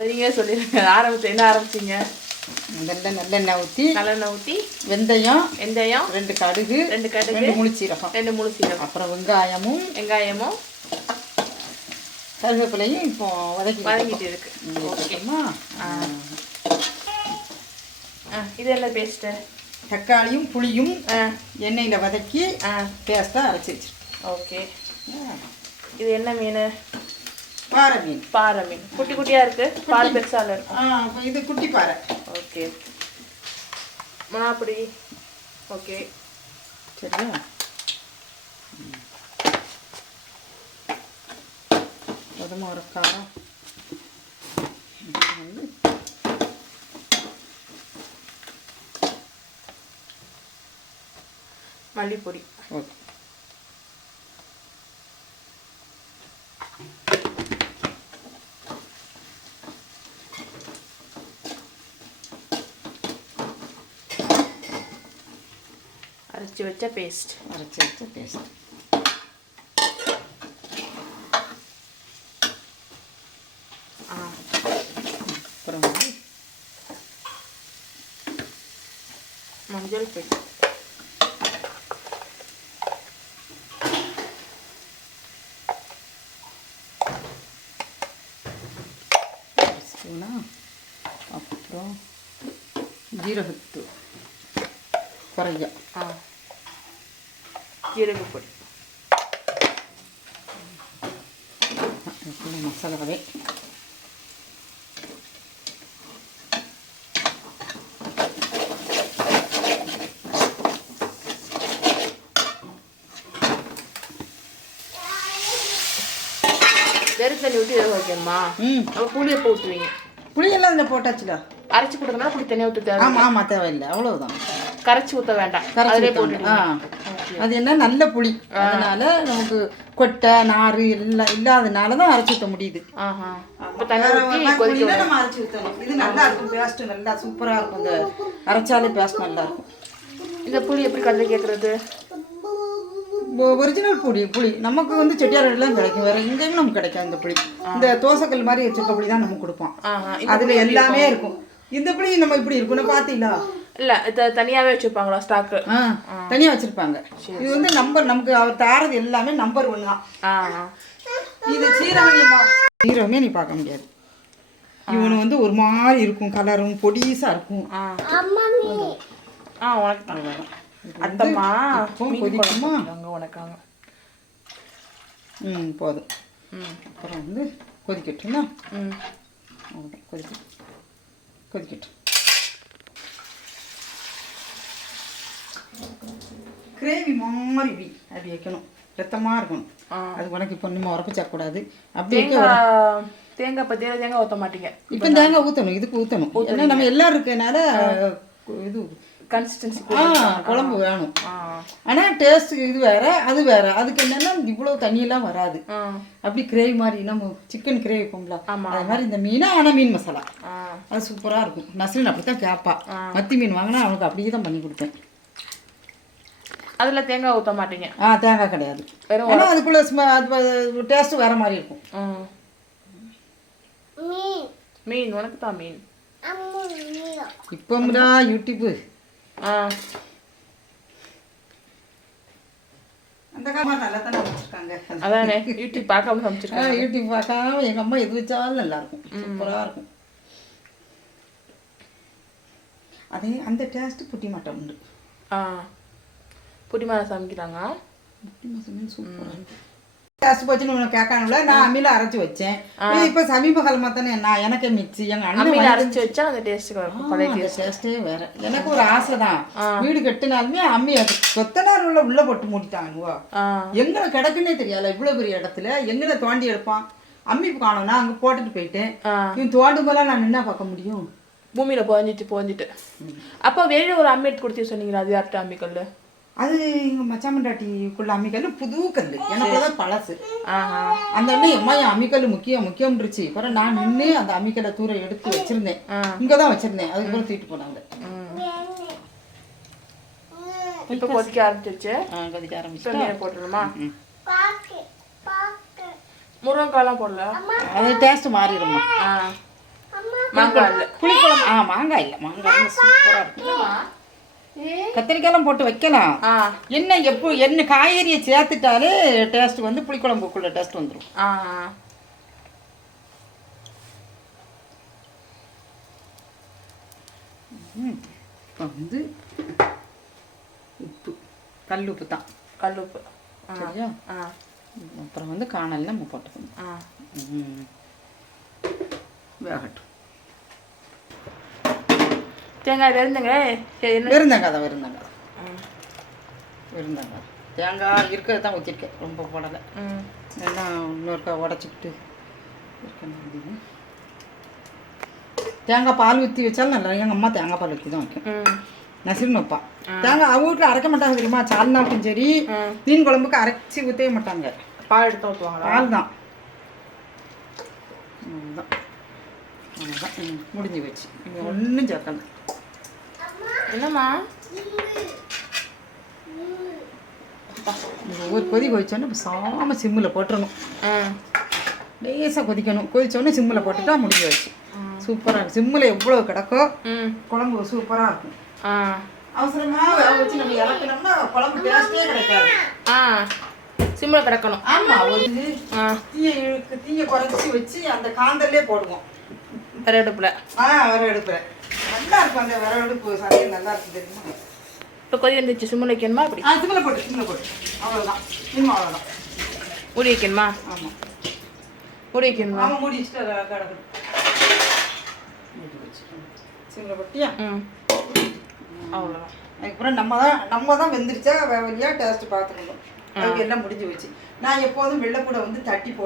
நீங்களே சொல்லிடுங்க ஆரம்பிச்சு என்ன ஆரம்பிச்சீங்க? முதல்ல நல்லெண்ணெய் ஊற்றி நல்லெண்ணெய் ஊற்றி வெந்தயம் வெந்தயம் ரெண்டு கடுகு ரெண்டு கடுகு ரெண்டு முழிச்சீரகம் ரெண்டு முழு சீரகம். அப்புறம் வெங்காயமும் வெங்காயமும் கருவேப்பிலையும் இப்போ வதக்கி வதங்கிட்டு இருக்கு. ஓகேம்மா இது என்ன பேஸ்ட்டு தக்காளியும் புளியும் எண்ணெயில் வதக்கி பேஸ்ட்டாக அரைச்சி வச்சிருக்கேன் ஓகே இது என்ன மீன்? பாறை மீன். பாறை மீன். குட்டி குட்டியாக இருக்கு? பால் பெருசால அப்ப இது குட்டி பாறை. ஓகே. மிளகாப்பொடி ஓகே. சரியா? அதுமா ஒரு காரம் மல்லிப்பொடி. ஓகே. அரைச்சி வச்ச பேஸ்ட் அரைச்சி வச்ச பேஸ்ட் ஆ அப்புறம் வந்து மஞ்சள் பொடி ஒரு ஸ்பூனா அப்புறம் ஜீரகத்து குறையா ஆ ஜீரக பொடி மசாலாவே வெறும் தண்ணி ஊற்றி வேக வைக்கணுமா? ம். அப்போ புளி எப்போ ஊற்றுவீங்க புளியெல்லாம் இதில் போட்டாச்சுல? அரைச்சி கொடுத்தோம்னா புளி தண்ணியை ஊற்ற தேவை ஆமாம் ஆமாம் தேவையில்லை. அவ்வளவுதான். கரைச்சி ஊற்ற வேண்டாம். கரைச்சி ஊத்தணும். ஆ. அது என்ன? நல்ல புளி. அதனால நமக்கு கொட்டை நார் எல்லாம் இல்லாதனால தான் அரைச்சி ஊற்ற முடியுது. நம்ம அரைச்சி ஊற்றணும் இது நல்லா இருக்கும். பேஸ்ட் நல்லா சூப்பராக இருக்கும். இந்த அரைச்சாலே பேஸ்ட் நல்லா இருக்கும். இந்த புளி எப்படி கடலை கேட்குறது ஒரிஜினல் புளி புளி. நமக்கு வந்து செட்டியாரெல்லாம் கிடைக்கும். வேற எங்கேயும் நமக்கு கிடைக்கும் இந்த புளி. இந்த தோசைக்கல் மாதிரி வச்சிருக்க புளி தான் நமக்கு கொடுப்போம். அதுல எல்லாமே இருக்கும்? இந்த புளி நம்ம இப்படி இருக்குன்னு பார்த்தீங்களா இல்லை இதை தனியாகவே வச்சுருப்பாங்களா ஸ்டாக்கு ஆ தனியாக வச்சிருப்பாங்க. இது வந்து நம்பர் நமக்கு அவர் தாரது எல்லாமே நம்பர் ஒன்று தான். இது சீரகணியமா சீரகமே நீ பார்க்க முடியாது. இவனு வந்து ஒரு மாதிரி இருக்கும் கலரும் பொடிசா இருக்கும். ஆ. ஆ உனக்கு தான். அத்தம்மா கொதிக்குமா? உனக்காங்க ம் போதும். ம். அப்புறம் வந்து கொதிக்கட்டும்னா ம். கொதிக்கட்டும். கொதிக்கட்டும். கிரேவி மாதிரி இப்படி அப்படி வைக்கணும். ரத்தமாக இருக்கணும். அது உனக்கு இப்போ இன்னும் உரப்பிச்சக்கூடாது அப்படி வைக்க தேங்காய் பற்றியில் தேங்காய் ஊற்ற மாட்டீங்க. இப்போ தேங்காய் ஊற்றணும் இதுக்கு ஊற்றணும் ஏன்னா நம்ம எல்லாரும் இருக்கனால இது கன்சிஸ்டன்சி ஆ குழம்பு வேணும். ஆனால் டேஸ்ட் இது வேற அது வேற. அதுக்கு என்னன்னா இவ்வளோ தண்ணியெல்லாம் வராது. அப்படி கிரேவி மாதிரி நம்ம சிக்கன் கிரேவி ஆமா. அது மாதிரி இந்த மீனை ஆனால் மீன் மசாலா. அது சூப்பராக இருக்கும். நஸ்ரின் அப்படி தான் கேட்பா மத்தி மீன் வாங்கினா அவனுக்கு அப்படியே தான் பண்ணி கொடுத்தேன் அதில் தேங்காய் ஊற்ற மாட்டீங்க. ஆ தேங்காய் கிடையாது. ஆனால் அதுக்குள்ள ஸ்மெ அது டேஸ்ட்டு வேற மாதிரி இருக்கும். ம் மீன். உனக்கு தான் மீன். இப்போம்டா யூடியூப்பு ஆ. அந்த காலம் நல்லா தானே வச்சுருக்காங்க. அதானே யூடியூப் பார்க்காம சமைச்சிருக்காங்க. யூடியூப் பார்க்காம எங்கள் அம்மா எது வச்சாலும் நல்லா இருக்கும் சூப்பராக இருக்கும். அதே அந்த டேஸ்ட்டு புட்டி மாட்டம் உண்டு. ஆ. புடிமான சமைக்கிறாங்க. புட்டி மாசமே சூப்பராக இருக்கும் டேஸ்ட் போச்சுன்னு உனக்கு கேட்கானுல நான் அம்மியில் அரைச்சி வச்சேன். இது இப்போ சமீப காலமாக தானே நான் எனக்கே மிக்ஸி எங்கள் அண்ணன் அரைச்சி வச்சா அந்த பழைய அந்த டேஸ்ட்டே வேற. எனக்கு ஒரு ஆசை தான். வீடு கட்டினாலுமே அம்மி அது கொத்த நாள் உள்ள உள்ள போட்டு மூடிட்டானுவோ எங்கே கிடக்குன்னே தெரியல இவ்வளோ பெரிய இடத்துல. எங்கே தோண்டி எடுப்பான்? அம்மி காணோம்னா அங்கே போட்டுட்டு போயிட்டேன். இவன் தோண்டும் போல நான் என்ன பார்க்க முடியும். பூமியில் புதஞ்சிட்டு புதஞ்சிட்டு. அப்போ வெளியே ஒரு அம்மி எடுத்து கொடுத்து சொன்னீங்களா அது யார்கிட்ட அம்மிக்கல் அது எங்கள் மச்சாமண்டாட்டிக்குள்ள அம்மிக்கல் புது கல் எனக்கு தான் பழசு. ஆஹா. அந்த அண்ணன் அம்மா என் அம்மிக்கல் முக்கியம் முக்கியம்ன்றுச்சு. அப்புறம் நான் நின்று அந்த அம்மிக்கல்லை தூர எடுத்து வச்சிருந்தேன். இங்கே தான் வச்சிருந்தேன். அதுக்கப்புறம் தூக்கிட்டு போனாங்க. இப்போ கொதிக்க ஆரம்பிச்சிருச்சு? கொதிக்க ஆரம்பிச்சு போட்டுருமா முருங்கைக்காய்லாம் போடல? அது டேஸ்ட் மாறிடுமா மாங்காய் இல்லை. புளிக்குழம்பு ஆ மாங்காய் இல்லை. மாங்காய் சூப்பராக இருக்கும். கத்திரிக்காயெல்லாம் போட்டு வைக்கலாம். ஆ. என்ன எப்போ என்ன காய்கறியை சேர்த்துட்டாலே டேஸ்ட் வந்து புளிக்குழம்புக்குள்ள டேஸ்ட் வந்துடும் இப்போ வந்து உப்பு. கல் உப்பு தான். கல் உப்பு. சரியா? அப்புறம் வந்து காணல் நம்ம போட்டுக்கணும். வேகட்டும். தேங்காய் என்ன? விருந்தங்க அதை விருந்தங்க ம் விருந்தங்க தேங்காய் இருக்கிறத தான் ஊற்றிருக்கேன் ரொம்ப போடலை. எல்லாம் இன்னொருக்கா உடச்சிக்கிட்டு அப்படின்னு. தேங்காய் பால் ஊற்றி வச்சாலும் நல்லா எங்கள் அம்மா தேங்காய் பால் ஊற்றி தான் வைக்கும். நசிர்னு வைப்பா தேங்காய் அவங்க வீட்டில் அரைக்க மாட்டாங்க தெரியுமா? சால்னாக்கும் சரி. மீன் குழம்புக்கு அரைச்சி ஊற்றவே மாட்டாங்க. பால் எடுத்து ஊற்றுவாங்களா பால் தான். அவ்வளோதான் அவ்வளோதான் முடிஞ்சு இங்கே ஒன்றும் சேர்க்கணும் என்னம்மா? ஒவ்வொரு கொதி கொதிச்சோன்னே இப்போ சாம சிம்மில் போட்டுறணும். ம் லேசாக கொதிக்கணும். கொதிச்சோடனே சிம்மில் போட்டுட்டா முடிஞ்சு வச்சு சூப்பராக இருக்கும் சிம்மில் எவ்வளோ கிடக்கோ ம். குழம்பு சூப்பராக இருக்கும். ஆ. அவசரமாக வச்சு நம்ம இறக்கணும்னா குழம்பு டேஸ்ட்டே கிடைக்காது. ஆ. சிம்மில் கிடக்கணும். ஆமாம் ஒரு தீயை இழுக்கு தீயை குறைச்சி வச்சு அந்த காந்தல்லே போடுவோம். வேறு அடுப்பில் ஆ விறகு அடுப்புல நல்லா இருக்கும் அந்த விறகு அடுப்பு சமையல் நல்லா இருக்கும் தெரியுமா? இப்போ கொதி வந்துச்சு சிம்மில் வைக்கணுமா அப்படி? ஆ சிம்மில் போட்டு சிம்மில் போட்டு. அவ்வளோதான் இன்னும் அவ்வளோதான் மூடி வைக்கணுமா? ஆமாம் மூடி வைக்கணுமா? ஆமாம் மூடி வச்சுட்டு வச்சு சிம்மில் போட்டியா? ம். அவ்வளோதான் அதுக்கப்புறம் நம்ம தான் நம்ம தான் வெந்துருச்சா வழியாக டேஸ்ட் பார்த்துக்கணும். அதுக்கு எல்லாம் முடிஞ்சு வச்சு நான் எப்போதும் வெள்ளைப்பூடை வந்து தட்டி போ